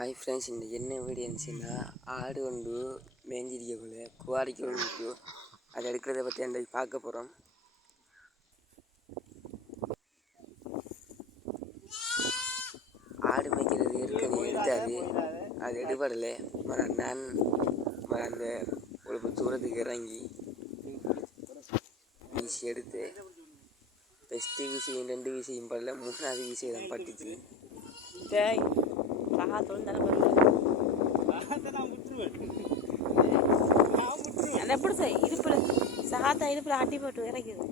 Hi friends, ಇಂದು ಎಣ್ಣೆ video ಅನಿಸಿನ ஆடு ஒன்று மேஞ்சிருக்கக்குள்ள குவாரிக்கு ஒன்று அதை எடுக்கிறத பற்றி அன்றைக்கு பார்க்க போகிறோம். ஆடு மேய்க்கிறது ஏற்கனவே எடுத்தாரு, அது எடுபடலை. நான் அந்த ஒரு தூரத்துக்கு இறங்கி வீசி எடுத்து ஃபஸ்ட்டு வீசியும் 2 வீசியும் படல, 3வது வீசியை தான் பட்டுச்சு. எப்படி சார் இடுப்புல சகாத்தா இடுப்புல அட்டி போட்டு இறக்குது.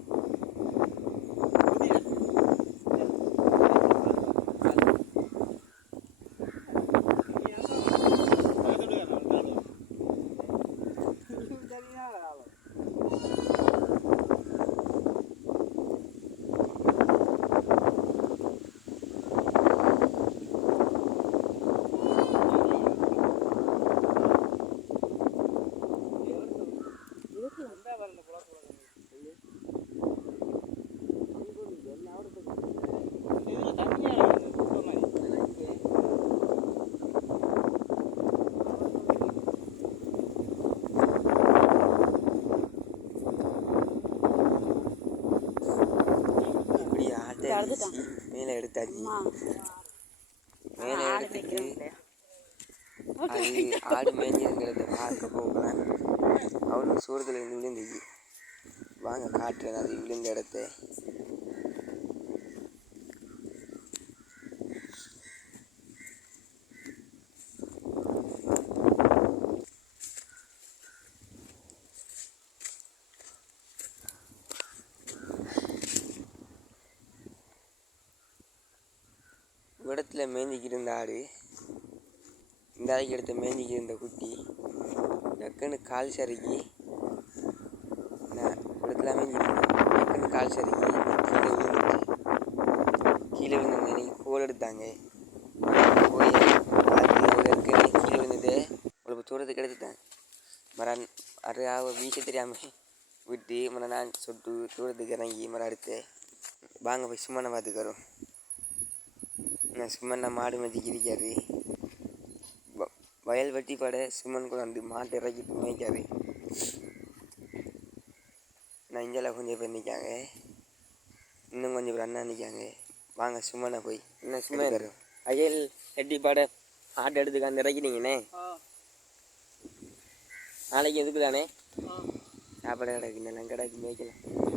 மேலே எடுத்தாச்சு. மேலே எடுத்துட்டு அது ஆடு மேய்ஞ்சிருங்கிறத பார்க்க போகலாம். அவனும் சூரத்தில் இருந்து விழுந்துச்சு. வாங்க காட்டுறேன் அது விழுந்த இடத்த. இடத்துல மேய்ஞ்சிக்கிட்டு இருந்த ஆடு, இந்த ஆளுக்கு எடுத்த மேய்ஞ்சிக்கிட்டு இருந்த குட்டி டக்குன்னு கால் சறுக்கி, நான் இடத்துல மேய்ஞ்சிருந்தேன், டக்குன்னு கால் சறுக்கி கீழே விழுந்துச்சு. கீழே விழுந்த எனக்கு கோல் எடுத்தாங்க. போய் அது ஏற்கனவே கீழே விழுந்தது ஒரு தூரத்துக்கு எடுத்துட்டேன். அது வீச தெரியாமல் விட்டு நான் சொட்டு தூரத்துக்கு இறங்கி அடுத்து வாங்க போய் சும்மா பார்த்துக்கிறோம். சும்மன் மாடு மதிக்கிறிக்காரு, வயல் வெட்டி பட சும்மன் கூட வந்து மாட்டை இறக்கிட்டு மேய்க்காரு. நான் இங்கெல்லாம் கொஞ்சம் பேர் நிற்காங்க, இன்னும் கொஞ்சம் பேர் அண்ணா நிற்காங்க. வாங்க சும்மனை போய் என்ன சும்மா வயல் வெட்டி பாட ஆட்டை எடுத்துக்காந்து இறக்கிட்டீங்கண்ணே. நாளைக்கு எதுக்கு தானே சாப்பாடு கிடக்கு, நல்லா கிடக்கு மேய்க்கலாம்.